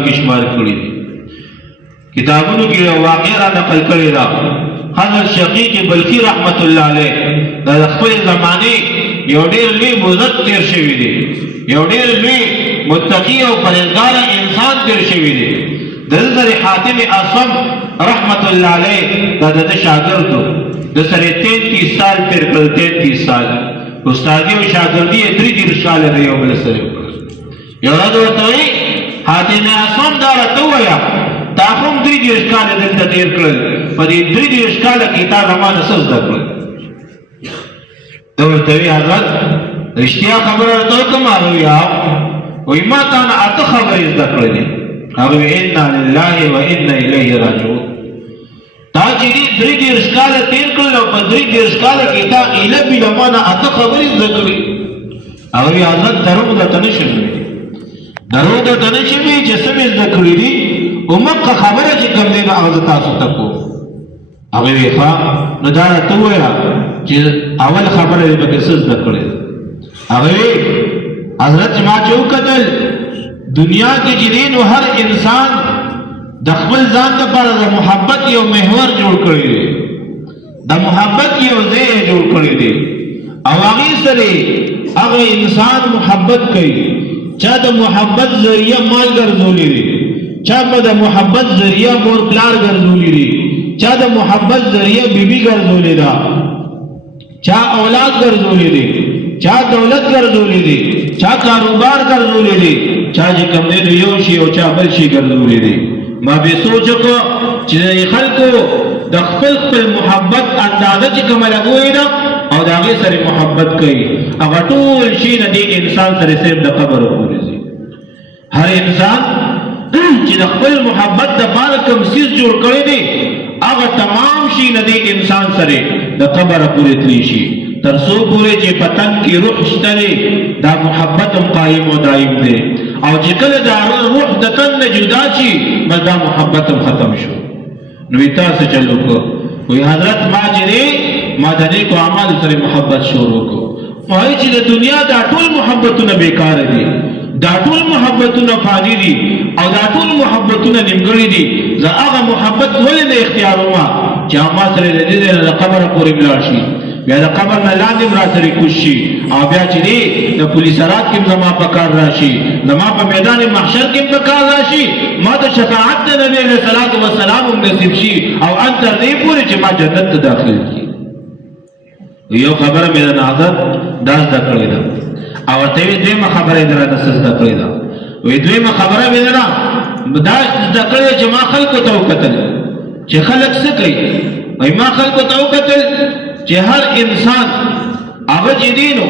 کتابونو کې شمار کړی دي. کتابونو کې یو واقعه را نقل کړې ده. حضرت شقیق بلخی رحمت الله علیه د خپل زمانه یو ډېر لوی بزرګ تیر شوی دی، یو ډېر لوی متقی او پرهیزګار انسان تیر شوی دی. د حضرت حاتم اصم رحمت الله علیه د شاګرد د سره 33 سال تیر کړل. 33 سال استادی او شاګردی 33 سال لري یو بل سره. یو ورځ ورته حاتم اصم دا راته وویل تا هم 33 کال دلته تیر کړل، په دې 33 کال کې تا زمانه څه زده کړل؟ دا ورته وی حضرت رښتیا خبره راته کوم؟ هغه وایي ما تا نه اته خبرې زده کړلې. هغه وی انا لله و انا الیه راجعون. تا چې دې 33 کال تیر کړل او په 33 کال کې تا ایله بي زمانه اته خبرې زده کړې. هغه وی حضرت دروغ درته نشم ویلی، دروغ درته نشم ویلی چې څه مې زده کړي دي او مکه خبره چې کوم دی نو هغه تاسو ته کوم. هغه وی ښه نو دا راته ووایه چې اول خبره یې پکې څه زده کړې. هغه وی حضرت ما چې وکتل دنیا کې چې دی نو هر انسان د خپل ځان لپاره د محبت یو محور جوړ کړی دی، د محبت یو ځای جوړ کړی دی او هغې سره هغه انسان محبت کوي. چا د محبت ذریعه مال ګرځولی دی، چا په د محبت ذریعه مور پلار ګرځولی دی، چا د محبت ذریعه بیبي ګرځولی ده، چا اولاد ګرځولی دی، چا دولت ګرځولی دی، چا کاروبار ګرځولی دی، چا چې کوم دی نو یو شي او چا بل شي ګرځولی دی. ما به سوچ وکړو چې خلکو د خپل خپل محبت اندازه چې کومه لګوي ده او د هغې سره محبت کوي، هغه ټول شي نه دې انسان سره صرف د قبر پورې ځي. هر انسان چې د خپل محبت دپاره کوم څیز جوړ کړی دی هغه تمام شي نه دې انسان سره د قبر پورې تللی شي، تر څو پورې چې په تن کې روح شته دی دا محبت هم قایم و دایم دی، او چې کله دا روح د تن نه جدا شي بس دا محبت هم ختم شو. نو تاسو چل وکړو وایي حضرت ما چې دی ما د نیکو اعمالو سره محبت شروع کړو. وایي چې د دنیا دا ټول محبتونه بیکاره دي، دا ټول محبتونه فانی دي او دا ټول محبتونه نیمګړي دي. زه هغه محبت ولې نه اختیارومه چې ما سره د دې نه د قبره پورې ولاړ شي، بیا د قبر نه لاندې را سره کوز شي او بیا چې دی د پولیسرات کې زما په کار راشي، زما په میدان محشر کې په کار راشي، ما د شفاعت د نبي علیه الصلاة والسلام هم نصیب شي او ان تر دې پورې چې ما جنت ته داخل کړي. یو خبره مې د حضرت دا زده کړې ده او ورته ویې دویمه خبره یې درنه څه زده کړې ده. وایي دویمه خبره مې ده دا زده کړې چې ما خلکو ته وکتل چې خلک څه کوي. وایي ما خلکو ته وکتل چې هر انسان هغه چې دی نو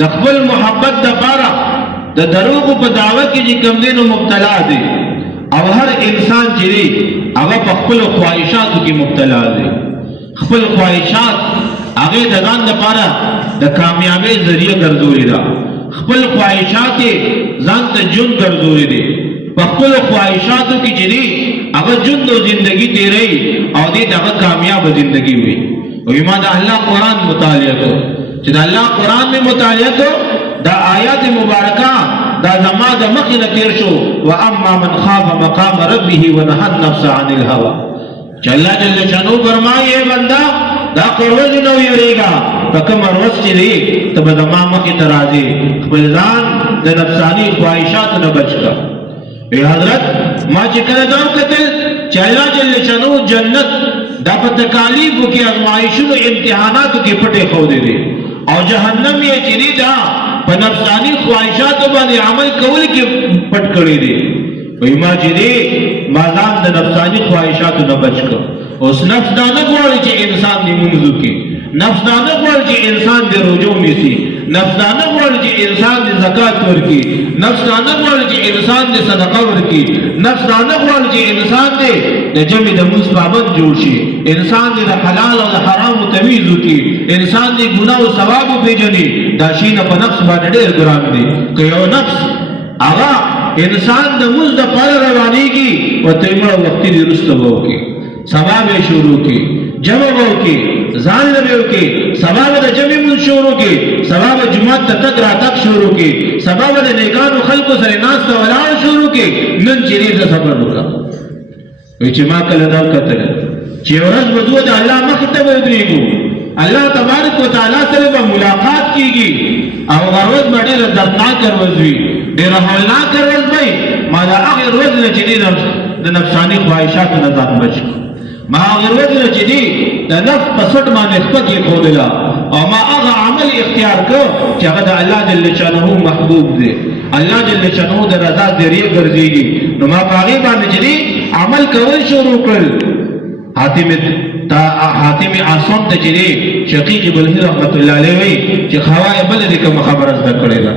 د خپل محبت دپاره د دروغو په دعوه کې چې کوم دی نو مبتلا دی، او هر انسان چې دی هغه په خپلو خواهشاتو کې مبتلا دی. خپل خواهشات هغې د ځان دپاره د کامیابۍ ذریعه ګرځولې ده، خپل خواهشات یې ځان ته ژوند ګرځولی دی، په خپلو خواهشاتو کې چې دی هغه ژوند او زندګي تېروي او دې ته هغه کامیابه زندګي وي. وی ما دا اللہ قرآن مطالعه کو چې دا اللہ قرآن میں مطالعه کو دا آیات مبارکہ دا زما دا مخینه تیر شو واما من خاف مقام ربه ونهى النفس عن الهوى چې الله جل شانو فرمایي بندا دا قرآن نو یریگا پکم روز چې دی ته به زما مخې ته راځي خپل ځان د نفسانی خواهشاتو نه بچ کړه. ای حضرت ما چې کله دا وکتل چې الله جل شانو جنت دا په تکالیفو کې ازمایښونو امتحاناتو کې پټې ښودې دي او جهنم یې چې دی دا په نفسانی خواهشاتو باندې عمل کول کې پټ کړی دی. وایي ما چې دی ما ځان د نفسانی خواهشاتو نه بچ کړ. اوس نفس دا نه غواړي چې انسان دې لمونځ وکړي، نفس دا نه غواړي چې انسان دې روژه ونیسي، نفس دا نه غواړي چې انسان دې زکات ورکړي، نفس دا نه غواړي چې انسان دې صدقه ورکړي، نفس دا نه غواړي چې انسان دې د جمع د لمونځ پابند جوړ شي، انسان دې د حلال او د حرامو تمیز وکړي، انسان دې ګناه او ثواب وپېژني. دا شیونه په نفس باندې ډېر ګران دي. که یو نفس هغه انسان د لمونځ دپاره روانېږي ورته یې مړه وختي دې وروسته به وکړي، سبا به یې شروع کړي، جمع به وکړي ځان له وکي سبا د جمع من شروع کې سبا جمعه ته تک را تک شروع کې سبا د نیکانو خلکو سره ناس ته ولاړ شروع کې نن چې دې صبر وکړه وي چې ما کله دا کتل چې ورځ وځو د الله مخ ته ودرېږو الله تبارک وتعالى سره به ملاقات کیږي او غروز باندې دردناک ورځ وي ډېر هولناک ورځ وي ما دا هغه ورځ نه چې د نفسانی خواهشاتو نه ځان بچ ما هغه ورځ نه چې د نفس په سټ باندې خپل کې خودلا او ما هغه عمل اختیار کو چې هغه د الله جل شانه محبوب دی الله جل شانه د رضا ذریعہ ګرځيږي نو ما هغه باندې چې عمل کول شروع کړ حاتم عاصم ته چې شقیق بلخی رحمت الله علیه وی چې خوای بل دې کوم خبره زده کړې ده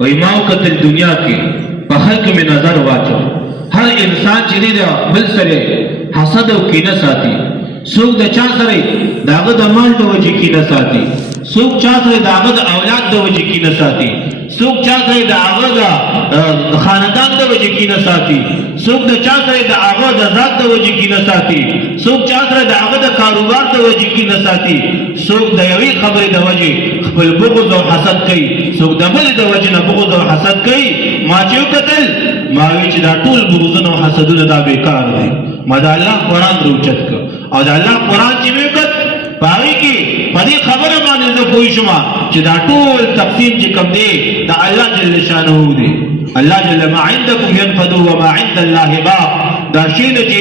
وای ما وکتل دنیا کې په خلق می نظر واچو هر انسان چې دې بل سره حسد او کینه ساتي څوک د چا سره داغه د مال د وجې کینه ساتي څوک چا سره داغه د اولاد د وجې کینه ساتي څوک چا سره داغه د خاندان د وجې کینه ساتي څوک د چا سره داغه د ذات د وجې کینه ساتي څوک چا سره داغه د کاروبار د وجې کینه ساتي څوک د یوې خبرې د وجې خپل بغض او حسد کوي څوک د بل د وجې نه بغض او حسد کوي ما چې وکتل ما وی چې دا ټول بغضونه او حسدونه دا بیکار دي ما دا الله قرآن روچت کړ او دا الله قرآن چې وکړ پاره کې پدې خبره باندې زه پوه شوم چې دا ټول تقسیم چې کوم دی دا الله جل شانه دی الله جل ما عندكم ينفد وما عند الله باق دا شی نه چي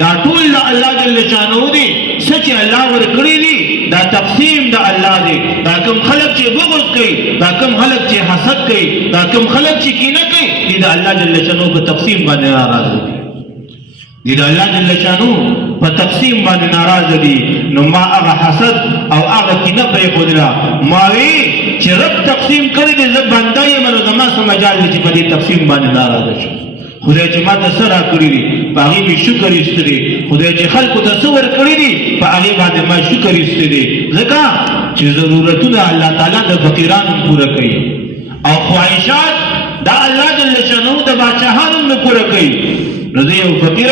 دا ټول الله جل شانه دی سچ الله ور کړی دی دا تقسیم دا الله دی دا کوم خلق چې بغض کوي دا کوم خلق چې حسد کوي دا کوم خلق چې کینه کوي دا الله جل شانه په تقسیم باندې ناراض دی دا الله جل شانه په تقسیم باندې ناراض دي نو ما هغه حسد او هغه کینه پرې خودلا ما وی چې رب تقسیم کړی دی زه بنده یم نو زما سم مجال دی چې په دې تقسیم باندې ناراض شم خدای چې ما ته سره کړی دی په هغه می شکر ایستلی خدای چې خلکو ته څور کړی دی په هغه باندې ما شکر ایستلی ځکه چې ضرورتونه الله تعالی د فقیرانو پوره کوي او خواهشات دا الله جل شانه د بادشاہانو پوره کوي نو زه یو فقیر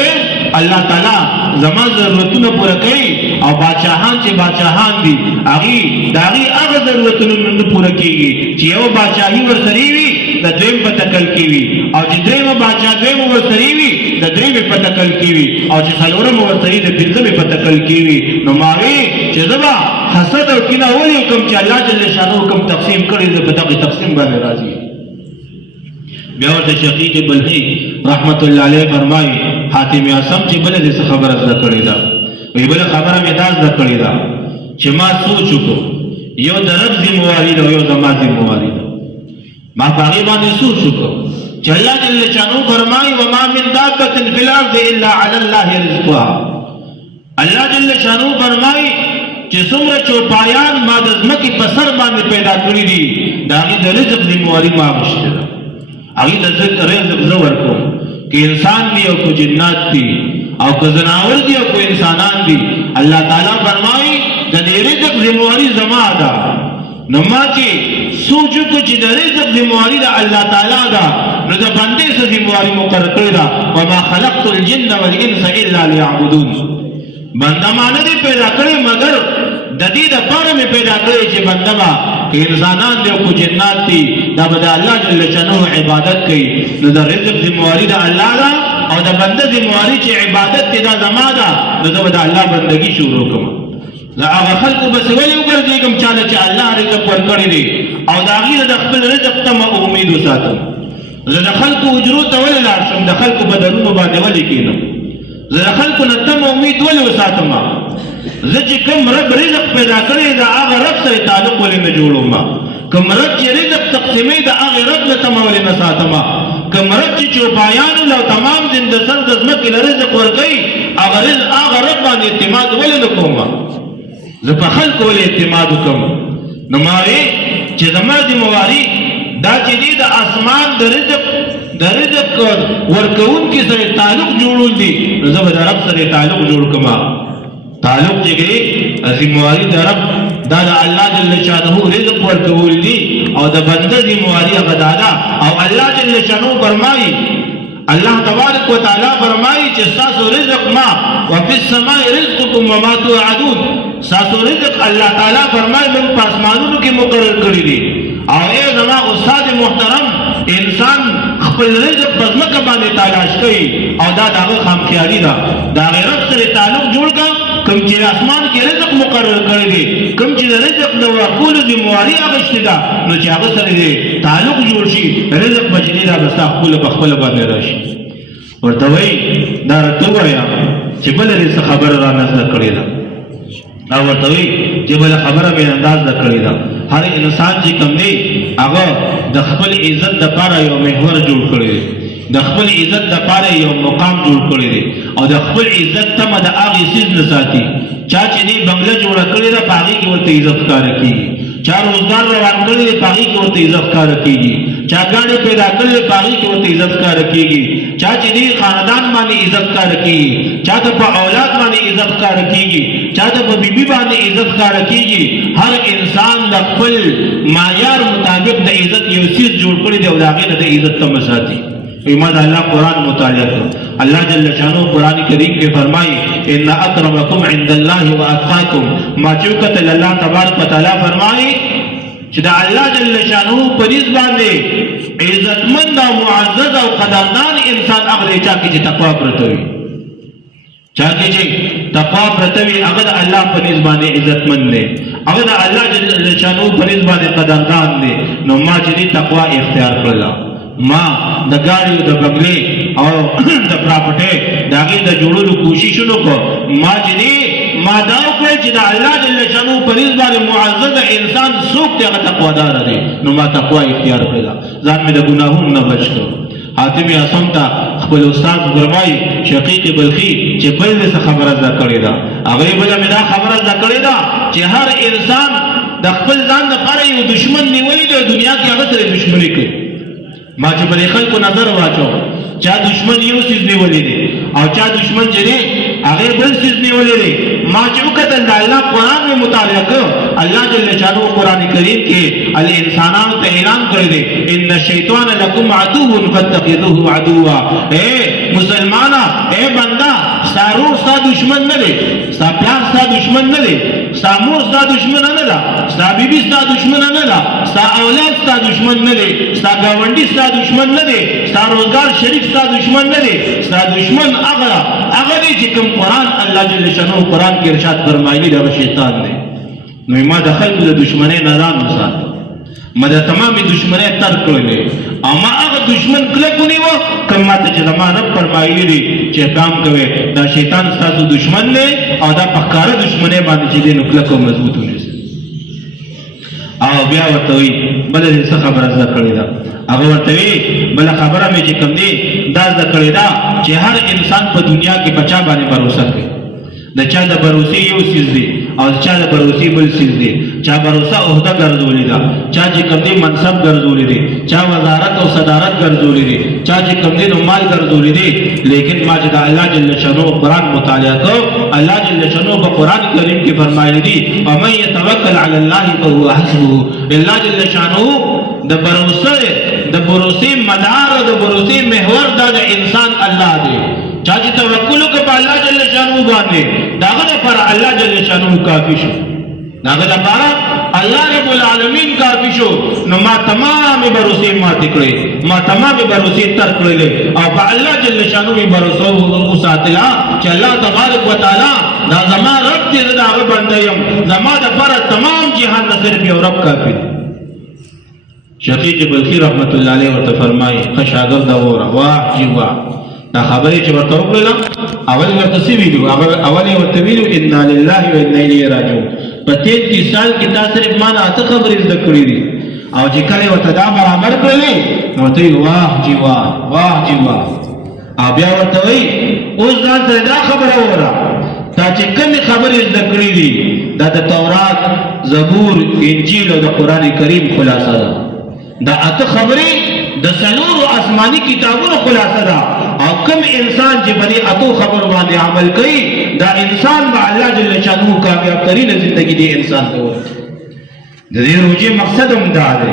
الله تعالی زما ضرورتونه پوره کوي او بادشاہان چې بادشاہان دي هغه ضرورتونه نه پوره کیږي چې یو بادشاہي ورسره وي د دویم په تکل کې وي او چې دویم بادشاہ دویم ورسره وي د دریم په تکل کې وي او چې څلورم ورسره د پنځم په تکل کې وي نو ما وی چې زما حسد او کینه ولې کوم چې الله جل شانه کوم تقسیم کړی زه په دغه تقسیم باندې راضي بیا ورته شقیق بلخی رحمت الله علیه فرمایي حاتم عاصم چې بل دې خبره زده کړې ده وی بل خبره مې دا زده کړې ده چې ما سوچ وکړو یو د رب ذمہواری ده یو زما ذمہواری ده ما هغه باندې سوچ وکړو چې الله جل شانه فرمایي وما من دابة فی الارض الا علی الله رزقها الله جل شانه فرمایي چې څومره چوپایان ما د ځمکې په سر باندې پیدا کړی دي دا د رزق ذمہواری ما مشته ده هغه د رزق زو ورکوم کہ انسان دی او کو جنات دی او کو زناور دی او کو انسانان دی اللہ تعالی فرمائی د دې رزق ذمہواری زما ده نو ما چې سوچو کو چې د رزق ذمہواری ده الله تعالی ده نو د بندې سره ذمہواری مقرر کړی ده وما خلقت الجن والانس الا ليعبدون بنده مانه دې پیدا کړی مگر د دې د پاره مې پیدا کړی چې بنده ما انسانان دی او کو جنات دی دا به الله جل شانه عبادت کوي نو د رزق ذمہواری د الله ده او د بنده ذمہواری چې عبادت دی دا زما ده نو زه به د الله بندگی شروع کوم دا هغه خلکو بس ولې وګرځېږم چې الله رزق ورکړی دی او د هغې د خپل رزق ته امید وساتم زه د خلکو اجرو ته ولې لاړ شم د خلکو بدلونو باندې ولې کښېنم زه د خلکو نه تم امید ولې وساتم زه چې کوم رب رزق پیدا کړی د هغه رب سره تعلق ولې نه جوړوم کوم رب چې رزق تقسیموي د هغې رب نه تمه ولې نه ساتم کوم رب چې چوپایانو له تمام زنده سر د ځمکې له رزق ورکوي هغه رب باندې اعتماد ولې نه کوم زه په خلکو ولې اعتماد وکړم نو ما وی چې زما ذمہواري دا چې دی د اسمان د رزق ورکوونکي سره تعلق جوړول دي نو زه به د رب سره تعلق جوړ کړم تعلق چې دی ذمہواري د رب دا د الله جل شانه رزق ورکول دي او د بنده ذمہواري هغه ده او الله جل شانه فرمایي الله تبارک وتعالى فرمایي چې تاسو رزق ما وفي السماء رزقكم وما توعدون ساسو رزق الله تعالی فرمای موږ په اسمانونو کې مقرر کړی دي او ای زما استاد محترم انسان خپل رزق په ځمکه باندې تلاش کوي او دا دغه خامخیالي ده دا غیرت سره تعلق جوړ کا کوم چې اسمان کې رزق مقرر کړی دی کوم چې رزق د ورکول ذمہواری اخیستې ده نو چې هغه سره تعلق جوړ شي رزق بچنی دا بس خپل باندې راشي ورته وایي دا راته وایا چې بل رزق خبر را نزد کړی ده او ورته وایي چې بل خبره به انداز د کړی ده هر انسان چې کوم دی هغه د خپل عزت لپاره یو محور جوړ کړی دی د خپل عزت لپاره یو مقام جوړ کړی دی او د خپل عزت تمه د هغې څیز نه ساتي چا چې دې بنګله جوړه کړې ده په هغې کې ورته عزت ښکاره کېږي چا روزګار روان کړی دی په هغې کې ورته عزت ښکاره کېږي چا ګاډې پیدا کړی دی په هغې کې ورته عزت ښکاره کېږي چا چې دې خاندان باندې عزت ښکاره کېږي چا ته په اولاد باندې عزت ښکاره کېږي چا ته په بیبي باندې عزت ښکاره کېږي هر انسان د خپل معیار مطابق د عزت یو څیز جوړ کړی دی او د هغې نه د عزت تمه ساتي ایمان اللہ قرآن مطالعہ کرو اللہ جل شانو قرآن کریم کے فرمائی ان اکرمکم عند اللہ و اتقاکم ما چوکت اللہ تبارک و تعالی فرمائی چدا اللہ جل شانو پریز باندے عزتمند و معزز و قدردان انسان اغلی چاکی چی تقوی پرتوی چاکی چی تقوی پرتوی اغد اللہ پریز باندے عزتمند دے اغد اللہ جل شانو پریز باندے قدردان دے نو ما چی تقوی اختیار کرلا ما د ګاډي د بنگلې او د پراپرټۍ د هغې د جوړولو کوششونو کو ما چې ما دا وکړل چې د الله جل شانو په نسبت باندې معزز انسان څوک دی هغه تقوادار دی نو ما تقوا اختیار کړله ځان مې د ګناهونو نه بچ کړ حاتم اعصم ته خپل استاد فرمایي شقیق بلخي چې بل څه خبره زده کړې ده هغې بله مې دا خبره زده کړې ده چې هر انسان د خپل ځان لپاره یو دشمن نیولی دی دنیا کې هغه سره دشمني کوي ما چې پر خلکو نظر واچو چا دشمن یو سیز نیولې دی او چا دشمن چې دی هغه بل سیز نیولې دی ما چې وکتل د الله قرآن مې مطالعه کړ الله جل شانو قرآن کریم کې الانسانانو ته اعلان کړی دی ان الشیطان لکم عدو فاتخذوه عدوا اے مسلمانا اے بندا سارور ستا دشمن نه دی ستا پلار ستا دشمن نه دی ستا مور ستا دشمن نه ده ستا بیبي ستا دشمن نه ده ستا اولاد ستا دشمن نه دی ستا ګاونډي ستا دشمن نه دی ستا روزګار شریک ستا دشمن نه دی ستا دشمن هغه دی چې کوم قرآن الله جل شانو قرآن کې ارشاد فرمایلی دا شیطان دی نو ما د خلکو د دشمنۍ نه ځان وساتم ما د تمامې دشمنۍ ترک کړلی او ما هغه دشمن کلک ونیوه کوم ما ته چې زما رب فرمایلی دی چې پام کوئ دا شیطان ستاسو دشمن دی او دا په ښکاره دشمنۍ باندې چې دی نو کلک او مضبوط ونیسئ او بیا ورته وایي بله دې څه خبره زده کړې ده هغه ورته وایي بله خبره مې چې کوم دی دا زده کړې ده چې هر انسان په دنیا کې په چا باندې بروسه کوي د چا د بروسې یو څیز دی او د چا د بروسې بل څیز دی چا بروسه عهده ګرځولې ده چا چې کوم دی منصب ګرځولې دی چا وزارت او صدارت ګرځولې دی چا چې کوم دی نو مال ګرځولې دی لیکن ما چې د الله جل شانو قرآن مطالعه کوم الله جل شانو په قرآن کریم کې فرمایلی دی ومن یتوکل علی الله فهو حسبه الله جل شانو د بروسې مدار او د بروسې محور دا د انسان الله دی چا چې توکل وکړ په الله جل شانو باندې داغه لپاره الله جل شانو کافي شو داغه لپاره الله رب العالمین کافي شو نو ما تمامې بروسې ماتې کړې ما تمامې بروسې ترک کړلې او په الله جل شانو مې بروسه وساتله چې الله تبارک وتعالی دا زما رب دی زه د هغه بنده یم زما دپاره تمام جهان نه صرف یو رب کافي دی شقیق بلخي رحمت الله علیه ورته فرمایي ښه شاګرده ووره واه جي واه دا خبرې چې ورته وکړله اول ورته څه ویلو اول یې ورته ویلو انا لله و انا الیه راجعون په 33 سال کې تا صرف ما نه اته خبرې زده کړې دي او چې کله یې ورته دا برابر کړلې نو ورته وایي واه جي واه واه جي واه او بیا ورته وایي اوس ځان ته دا خبره ووره تا چې کومې خبرې زده کړې دي دا د تورات زبور انجیل او د قرآن کریم خلاصه ده دا اته خبرې د څلورو آسماني کتابونو خلاصه ده او کوم انسان چې په دې اتو خبرو باندې عمل کوي دا انسان به الله جل شانه کامیاب ترین زندگی دی انسان ته ورکړي د دې روزي مقصد هم دا دی